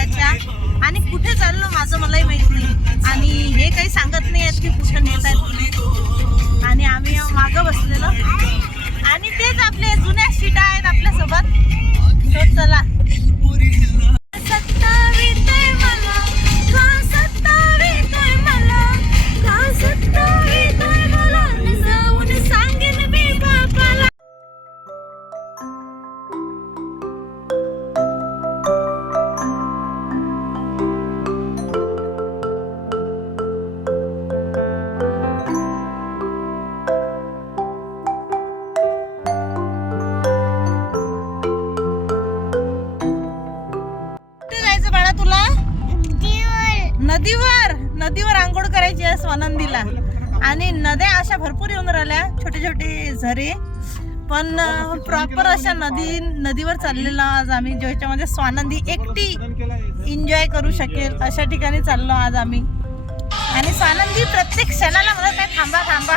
डोंगराच्या. आणि कुठे चाललो माझं मलाही माहित नाही आणि हे काही सांगत नाही आहेत की कुठं नेत आहेत. आणि आम्ही मागं बसलेलो आणि तेच आपले जुन्या शिटा आहेत आपल्यासोबत. तो चला नदीवर आंघोळ करायची आहे स्वानंदीला. आणि नद्या अशा भरपूर येऊन राहिल्या, छोटे छोटे झरे. पण प्रॉपर अशा नदीवर चाललेलो आज आम्ही, ज्याच्यामध्ये स्वानंदी एकटी एन्जॉय करू शकेल अशा ठिकाणी चाललो आज आम्ही. आणि स्वानंदी प्रत्येक क्षणाला म्हणत आहे थांबा थांबा.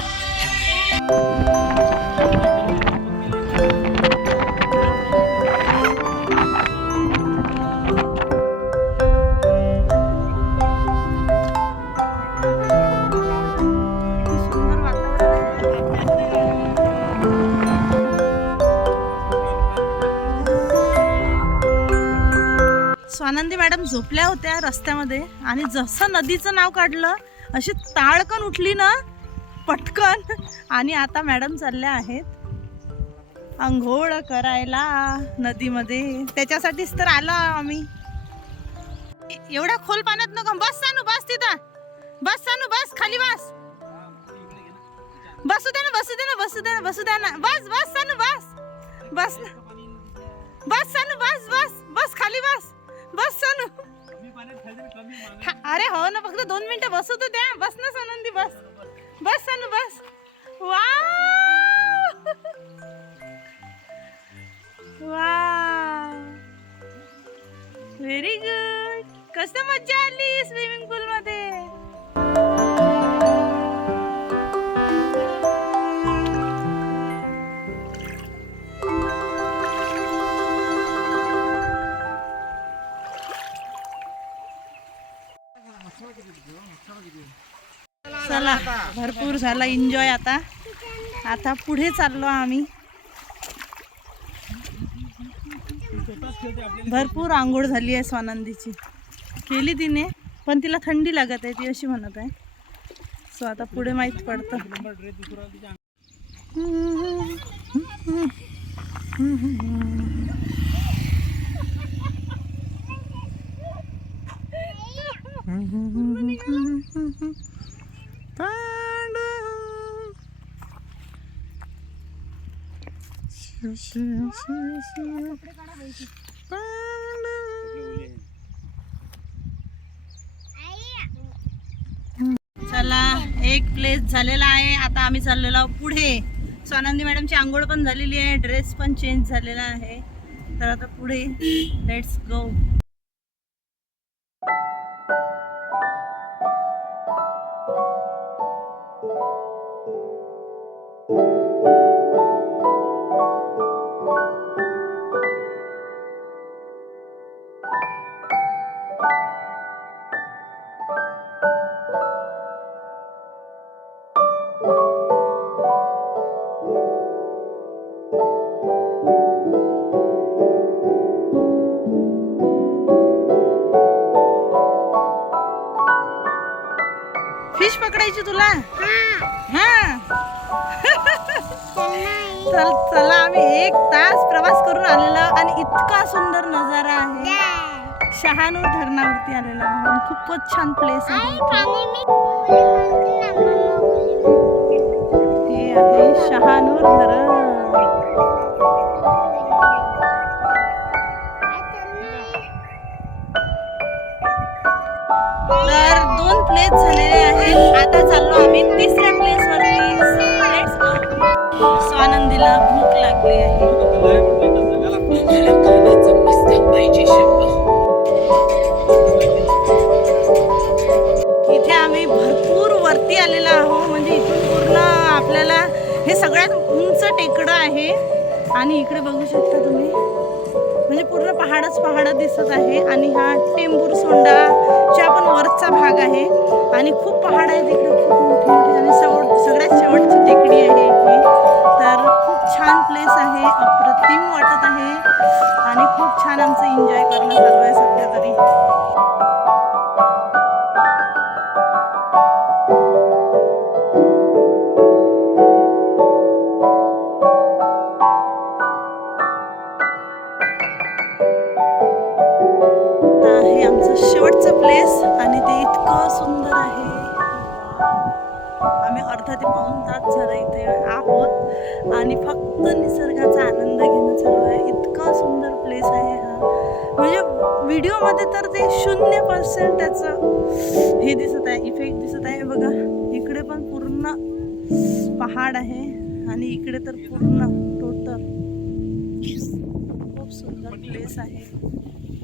स्वानंदी मॅडम झोपल्या होत्या रस्त्यामध्ये आणि जसं नदीचं नाव काढलं अशी ताळकन उठली ना पटकन. आणि आता मॅडम चालल्या आहेत आंघोळ करायला नदीमध्ये. त्याच्यासाठीच तर आलो आम्ही. एवढ्या खोल पाण्यात नको. बस सानू बस तिथं. बस सानू बस खाली बस. बसू दे ना बसू दे ना बसू दे ना बसू दे ना. बस बस सानू बस. बस बस सानू बस बस बस खाली बस. बस सानू. अरे हो ना फक्त 2 मिनिटं बसू तर द्या. बस ना स्वानंदी बस. बस सानू बस. Wow wow very good. कसं मज्जा आली स्विमिंग पूल मध्ये. चला भरपूर झाला एन्जॉय. आता पुढे चाललो आम्ही. भरपूर आंघोळ झाली आहे स्वानंदीची. केली तिने पण तिला थंडी लागत आहे ती अशी म्हणत आहे. सो आता पुढे माहीत पडतं. चला एक प्लेस झालेला आहे. आता आम्ही चाललेलो आहोत पुढे. स्वानंदी मॅडमची आंघोळ पण झालेली आहे, ड्रेस पण चेंज झालेला आहे. तर आता पुढे लेट्स गो. फिश पकडायची तुला. हा चला आम्ही 1 तास प्रवास करून आलेलो आणि इतका सुंदर नजारा आहे. शहानूर धरणावरती आलेला आहोत. खूपच छान प्लेस आहे. हे आहे शहानूर धरण. तर 2 प्लेस झालेले आहेत. आता चाललो आम्ही 3ऱ्या प्लेस वरती. Let's go. स्वानंदीला भूक लागली आहे. इथे आम्ही भरपूर वरती आलेलो आहोत. म्हणजे इथून पूर्ण आपल्याला हे सगळ्यात उंच टेकडं आहे. आणि इकडे बघू शकता तुम्ही म्हणजे पूर्ण पहाड दिसत आहे आणि हा टेंभूर सोंडाच्या पण वरचा भाग आहे आणि खूप पहाड आहे तिकडे, खूप मोठी मोठी आणि सगळ्यात शेवटची टेकडी आहे ही. तर खूप छान प्लेस आहे, अप्रतिम वाटत आहे आणि खूप छान आमचं एन्जॉय करणं चालू आहे सध्या तरी. आहे आमचं शेवटचं प्लेस आणि ते इतकं सुंदर आहे. आम्ही अर्धा ते पाऊण तास झालं इथे आहोत आणि फक्त निसर्गाचा आनंद घेणं चालू आहे. इतका सुंदर प्लेस आहे हा, म्हणजे व्हिडिओमध्ये तर ते 0% त्याचं हे दिसत आहे, इफेक्ट दिसत आहे. बघा इकडे पण पूर्ण पहाड आहे आणि इकडे तर पूर्ण टोटल खूप सुंदर प्लेस आहे.